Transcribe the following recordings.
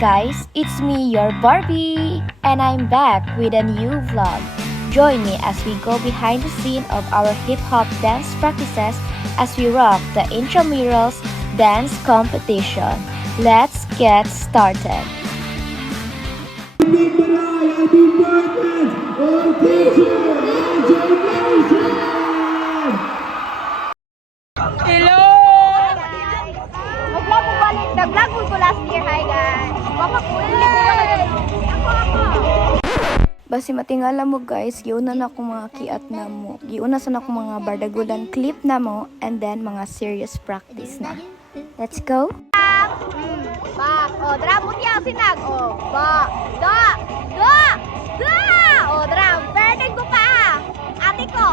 guys, it's me, your Barbie, and I'm back with a new vlog. Join me as we go behind the scene of our hip-hop dance practices as we rock the intramurals dance competition. Let's get started. Hello! Mag-vlog ko balik. Nag-vlog ko last year. Hi guys. Basi matingala mo guys, giuna na akong mga kiat na mo. Giuna sa na akong mga bardagulan clip na mo and then mga serious practice na. Let's go! Back. O, dra. Mutya sinag. O, ba. Da. Da. Da. O, dra. Burden ko pa. Ate ko.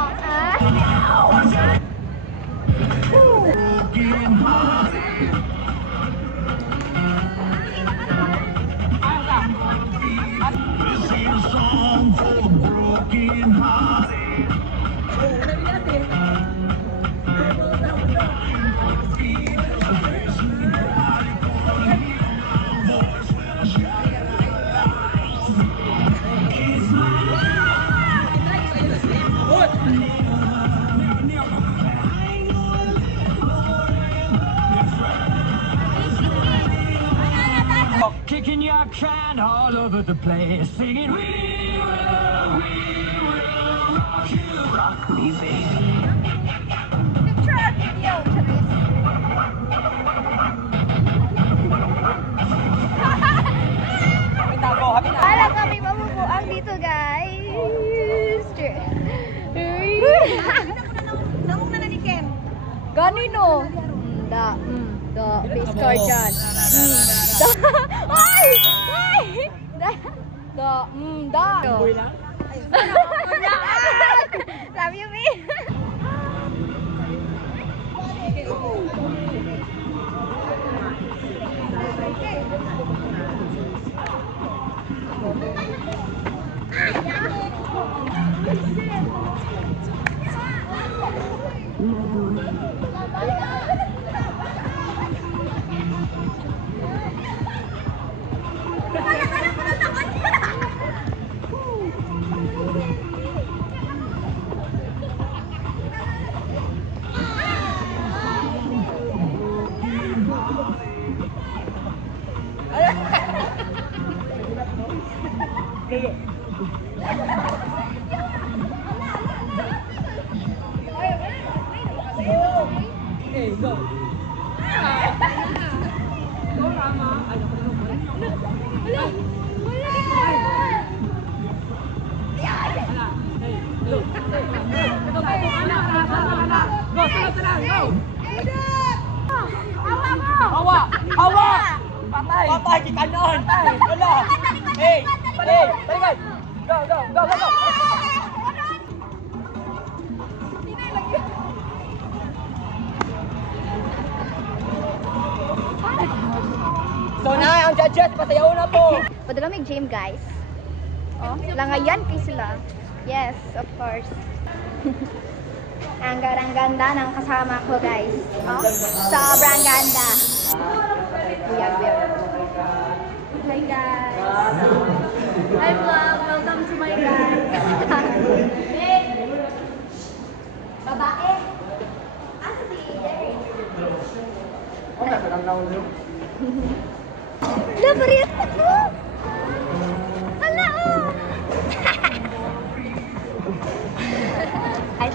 Kicking your can all over the place, singing we will rock you, rock me, baby. Picture video to this. Alam kami mabubuang dito guys. Namong na ni Ken. Ganino? Da. Face card dyan. Da. Ay! Ay! Da. Da. Love you, me. Hey, go. Go, Rama. Hawa! Hawa! Patay! Patay! Kikanon! Wala! Hey! Hey! Balikan! Go! Go! Go! Go! Go! So na, ang judges, pasayaw na po! Padala may game guys. Oh, langayan kay sila. Yes, of course. Ang ganda ng kasama ko guys. Oh, sobrang ganda. Buyag. Hi guys. Hi vlog. Welcome to my guys. Babae. Asa si Jerry? Labarit mo! Hala oh! Ay,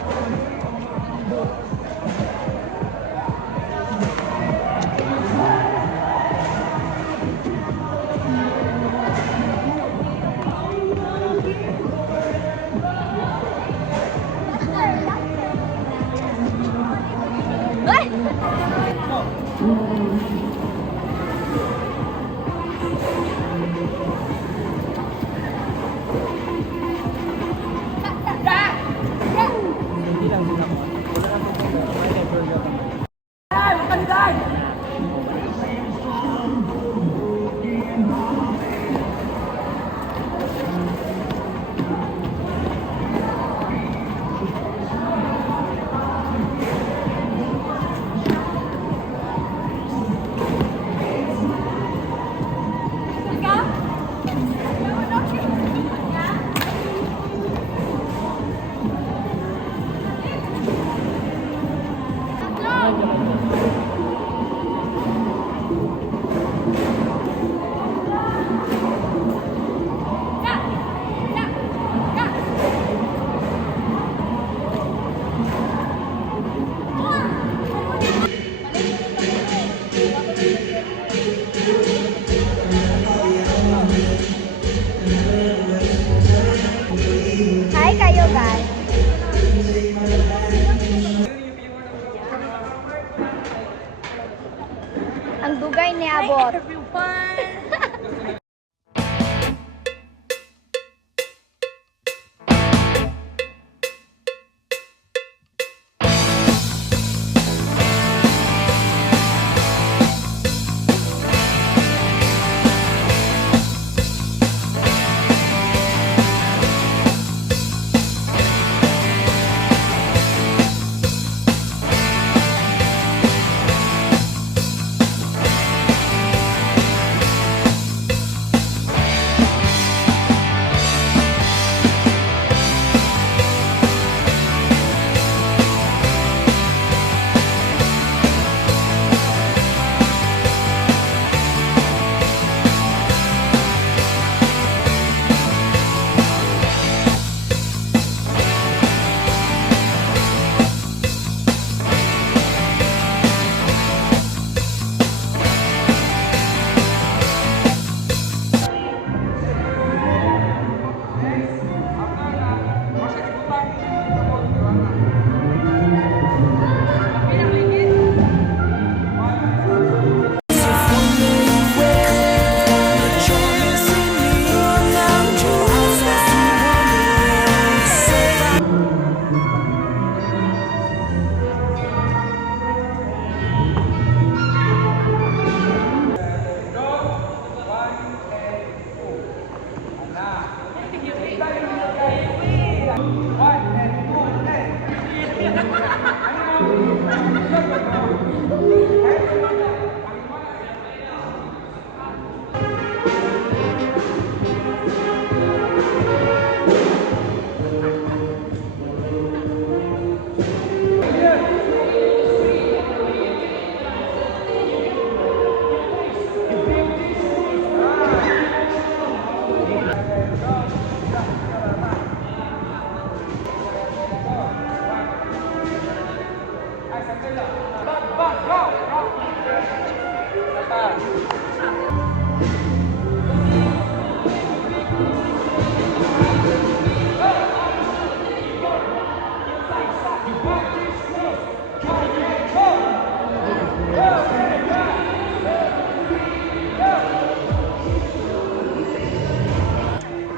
Charot. Everyone!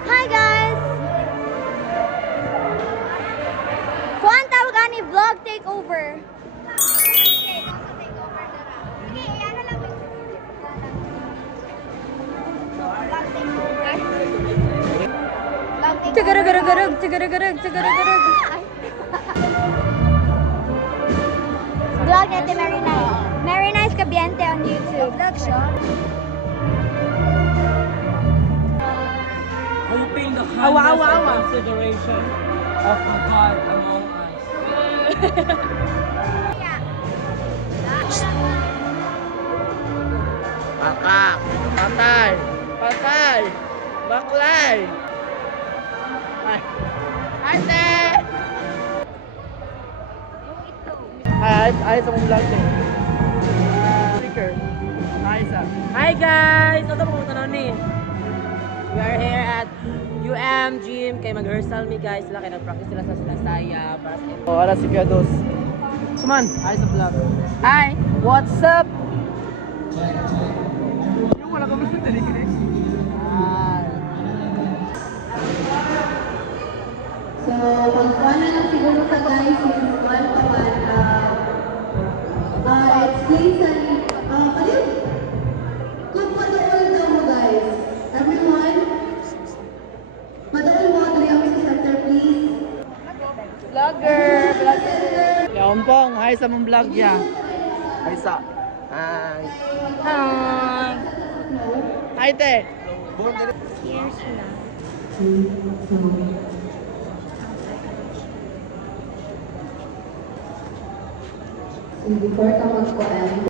Hi guys! Kuan tawag ani vlog takeover. Tagaragarag, tagaragarag, tagaragarag. Vlog natin Mary Nice. Mary Nice Kabiente on YouTube. Vlog siya. Hoping the kindness and consideration of the God among us. Pakak! Patay! Patay! Baklay! Ay! Ate! Ay, sa mong vlog eh. Sticker. Hi guys! Ito po na ni. We are here at UM Gym. Kaya mag-rehearsal mi guys. Sila kaya nag-practice sila sa Sinasaya. Para sa ito. Wala si Kuya Dos. Suman! Hi sa vlog. Hi! What's up? Yung wala ka gusto tali kini. So, pagpala lang siguro ka guys is one to one. Explain sa ayun. Kung padool daw mo guys. Everyone, padool mo. Dali ako sa center please. Vlogger! Ya, Ompong. Hi sa mong vlog ya. Hi sa. Hi. Hi. Hi te. Cheers na. Before ka mag-kuan.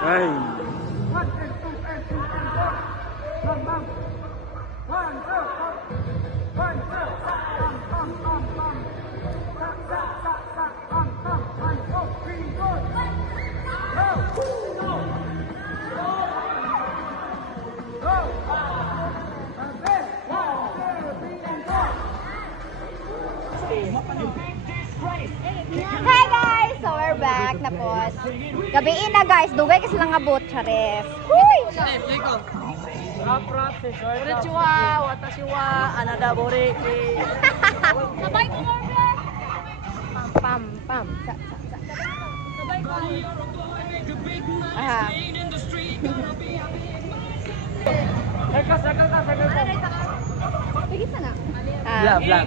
Hey. snack na pos. Gabiin na guys, dugay kasi lang abot, chares. Huy! Konnichiwa, watashi wa anada bore. Sabay ko order. Pam pam. Sa. Sabay ko. Aha. Circle ka. Bigit na. Vlog.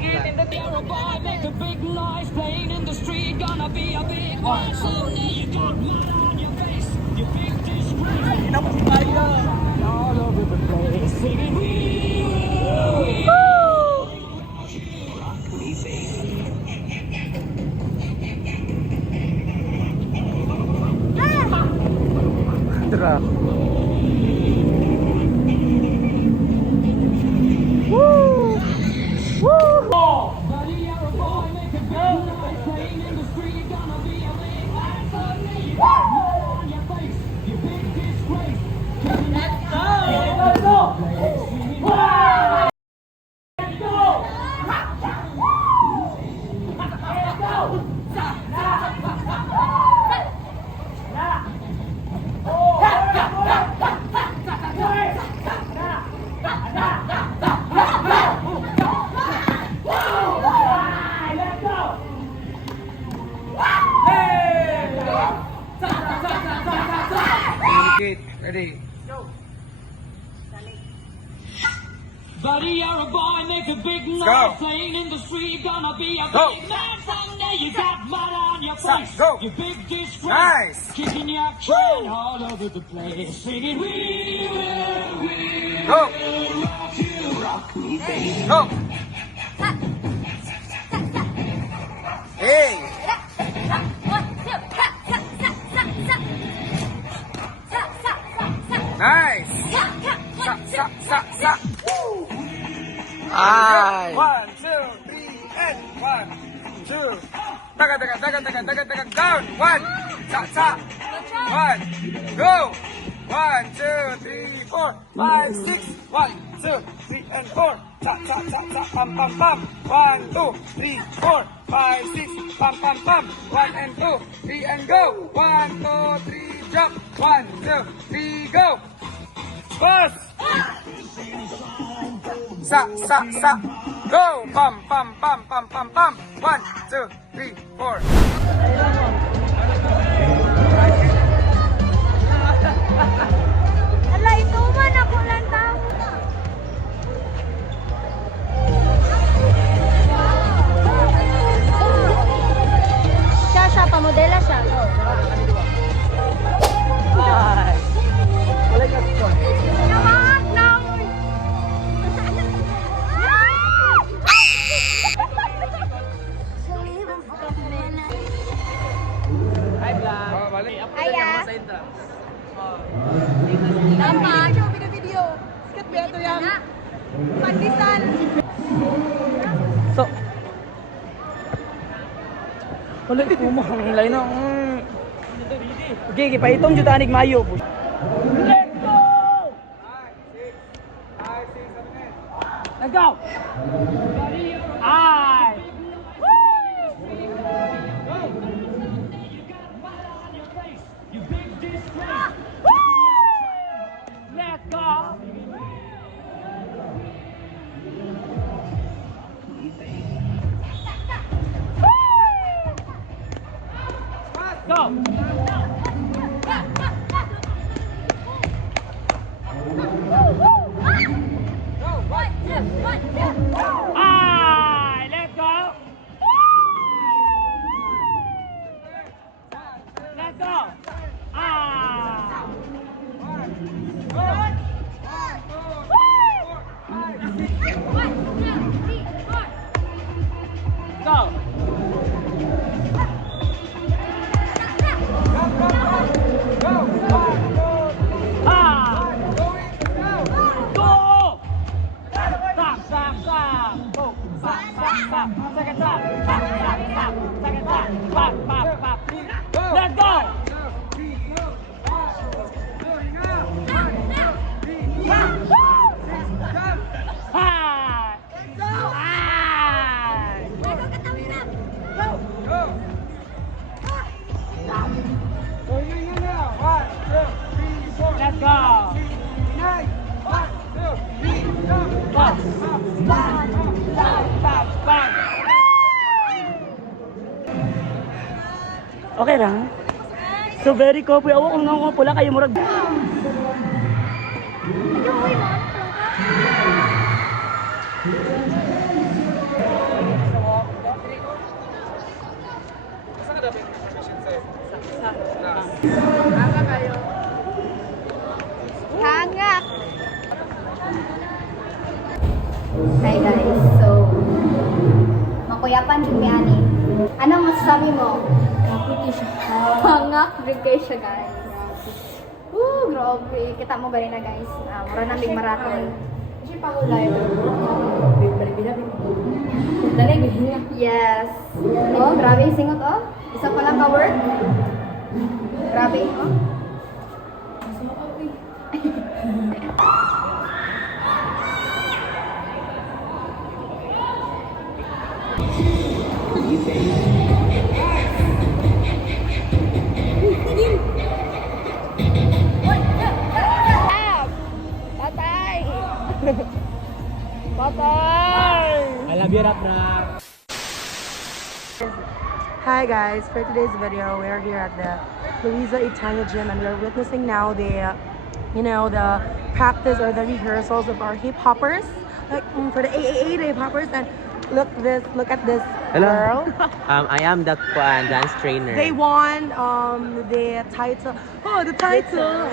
Ready? Buddy, you're a boy, make a big noise, Go. playing in the street, gonna be a Go. big man someday. You got mud on your Stop. face, Go. you big disgrace, Nice. kicking your can all over the place, singing we will Go! Go! Hey! Nice! Sa! Ay. 1, 2, 3, and 1, 2. Taga, down. 1, sa. 1, go! 1, 2, 3, 4, 5, 6. 1, 2, 3, and 4. Sa, pam. 1, 2, 3, 4, 5, 6. Pam. 1 and 2, 3 and go. 1, 2, 3, jump. 1, 2, 3, go. Pass! Sa. Go! Pam. 1, 2, 3, 4. Ala, ito man ako lang tao. Siya, pamodela siya. Ay. Wala ka ito. Naman, no! Hi, vlog. Ay, ah. Sa entrance. Tama. Video. Sikat ba ito yan? Pandisan. So, wala ito mo. Ang lain na. Okay, paitong juta anig mayo. Let's go! 5, 6, 7, 8. Let's go! Ay! Let's go! Go! Ay! Let's go! Let's go! Ah! Go! Okay lang. So very cool. Awa ko nga pula kayo murag. Hangak! Hi guys, so makuyapan yung ani. Anong masasabi mo? Hangak, birthday siya guys. Woo, grabe. Kita mo gani na guys. Mura na big marathon. Kasi pangulay. Yes. Oh, grabe singot oh. Isa pa lang ka-word. Grabe oh. Patay! Patay! I love you, Rap. Hi guys, for today's video, we are here at the Louisa Itanya Gym and we are witnessing now the, the practice or the rehearsals of our hip hoppers, like for the AAA hip hoppers. And look at this girl. I am the dance trainer. They won the title. Oh, the title.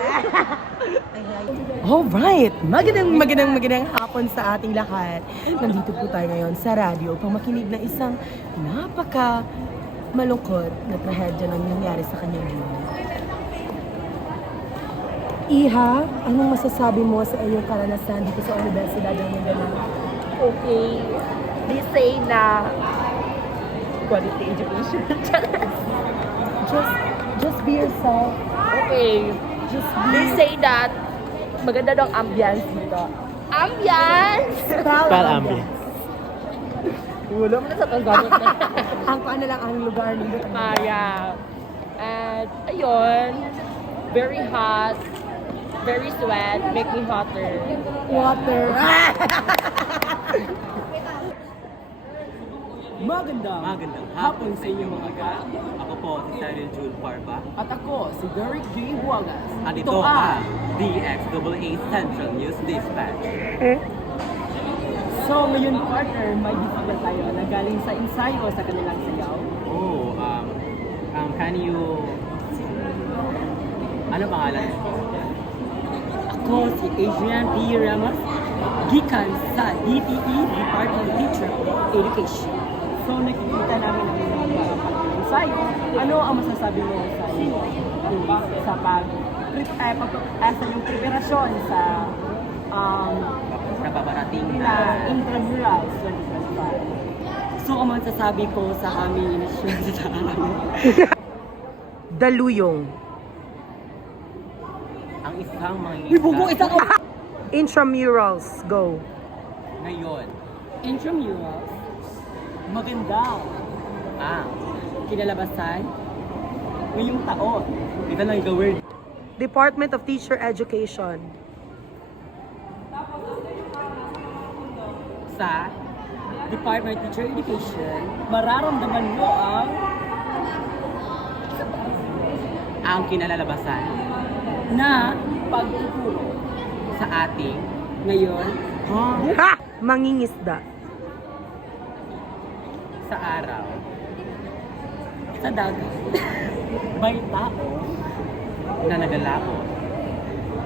Alright, magandang hapon sa ating lahat. Nandito po tayo ngayon sa radyo upang makinig ng isang napaka malungkot na trahedya na nangyari sa kanyang buhay. Iha, anong masasabi mo sa iyong karanasan dito sa Universidad ng Mindanao? Okay. They say na quality education. Just be yourself. Okay. They say that maganda daw ang ambience dito. Ambience! Spell ambience. Wala mo na sa tanggamit na. Ang paano lang ang lugar nito. Yeah. And ayun, very hot, very sweat, make me hotter. Water. Magandang hapon sa inyo mga ga. Ako po si Cyril June Parba. At ako, si Derek J. Huagas. At ito ang DXAA Central News Dispatch. So, ngayon partner, may discover tayo na galing sa ensayo sa kanilang sayaw. Oh, can you... Ano pangalan? Ako si Adrian P. Ramos, gikan sa DTE, Department of Teacher Education. So, nakikita namin ang mga ensayo. Ano ang masasabi mo sa iyo? Sa sa yung preparasyon sa Nababarating na intramurals 2025. So, ang masasabi ko sa aming inisyon sa amin. Daluyong. Ang isang mga Intramurals, go. ngayon. Intramurals, maganda. Kinalabasan ngayong taon. Ito lang yung word. Department of Teacher Education. Sa Department of Teacher Education, mararamdaman mo ang kinalalabasan na pagtuturo sa ating ngayon. Ha! Mangingisda. sa araw. Sa dagat. May tao Na nagalako.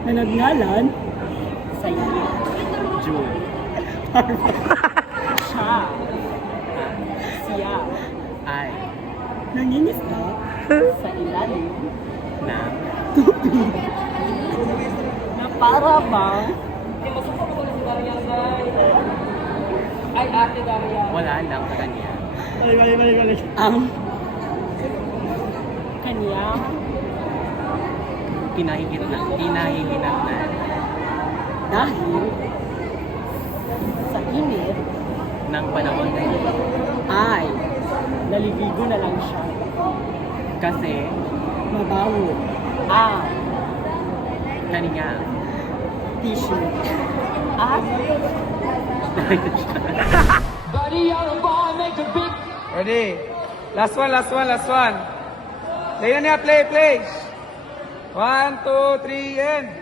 na nagngalan sa iyo. June. Siya Ay. nangingisda sa ilalim Na. na para bang Wala lang sa kanya. ang kanyang Kinahihinatnan. dahil sa init Ng panahon na ito. ay naliligo na lang siya. Kasi Mabaho ang kanya. tissue at Buddy, you're a boy, make a big Ready? Last one. Play na niya, play, play. 1, 2, 3, and.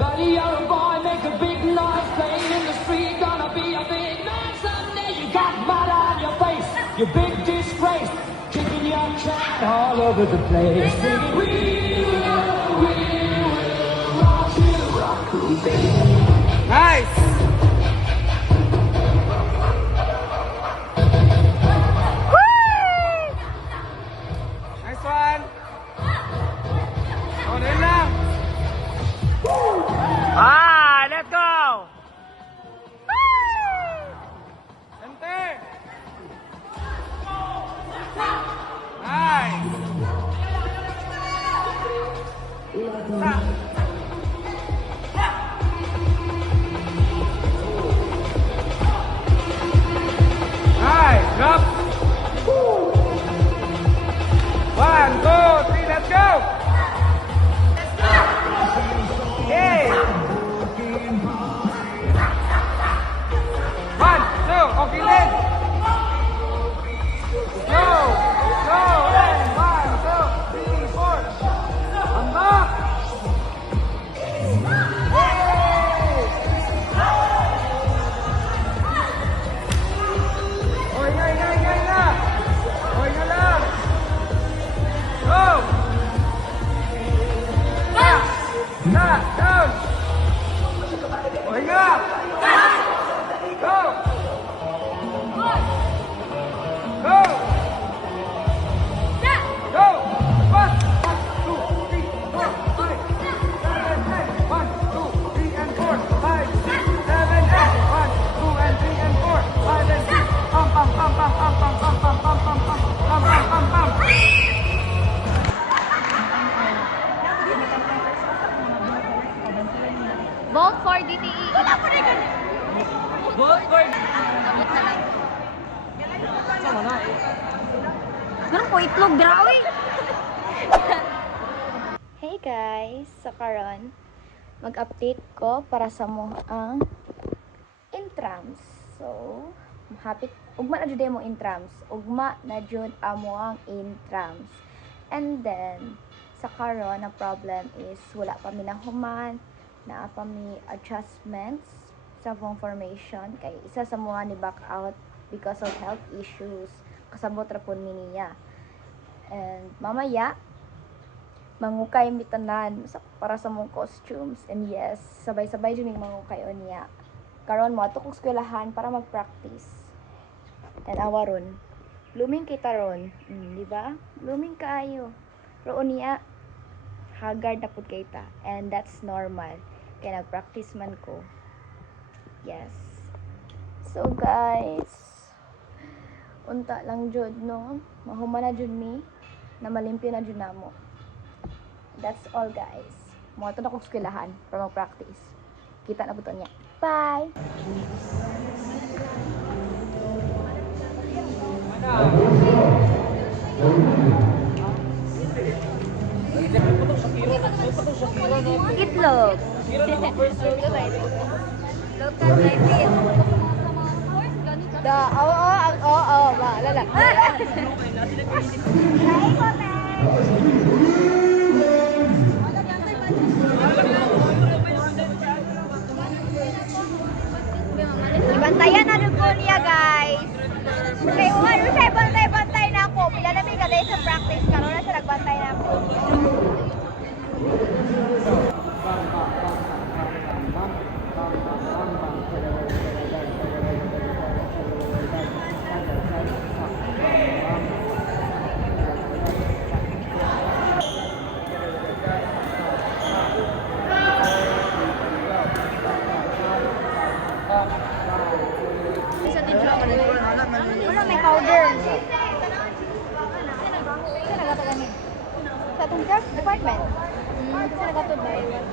Buddy, you're a boy, make a big noise, playing in the street, gonna be a big man someday. You got mud on your face, you big disgrace, kicking your can all over the place. Singing, we will rock you, baby. Nice! Nice one! Oh, din lang! Ah, let's go! Center! Nice! Stop! Nice! Drop! 1, 2, 3, let's go! Okay! 1, 2, okay then! Go! Go! And 1, 2, 3, 4! Come back! Oy, na! Oy, na lang! Go! Down! Oy, nga! Go! Go! Go! 1, 2, 3, 4, 5, 7, 8. 1, 2, 3, and 4, 5, 6, 7, 8. 1, 2, and 3, and 4, 5, and 6. Pam, pam, pam, pam, pam, pam, pam, pam, pam, pam, pam, pam, pam, pam, pam. Vote for DTE. Vote for... Ganun po itlog, grawe. Hey guys! Sa karon, mag-update ko para sa mo ang intrams. So, ugma na jud mo intrams. Ugma na jud amo ang intrams. And then, sa karon, ang problem is wala pa mi nahuman, naa pa mi adjustments sa phone formation kay isa sa mga ni back out because of health issues. Kasabot ra pud mi niya. And mamaya mangukay mi tanan para sa mong costumes, and yes, sabay-sabay din mangukay niya. Karon mo ato kog eskwelahan para mag-practice. And awaron. Blooming kita ron, di ba? Blooming kaayo. Pero niya haggard na pud kita, and that's normal. Kaya nag-practice man ko. Yes. So guys, unta lang jud no. Mahuma na jud mi na malimpyo na jud namo. That's all guys. Mo ato na kog eskwelahan para mag-practice. Kita na buton niya. Bye. Itlog. Oo, lala. Ibantayan na rin po niya, guys. Okay, ano siya, bantay na ako. Pila na may gaday sa practice. Karoon na siya nagbantay na ako. Wala, may powder. Sa itong craft department. Kasi nagatod na yun.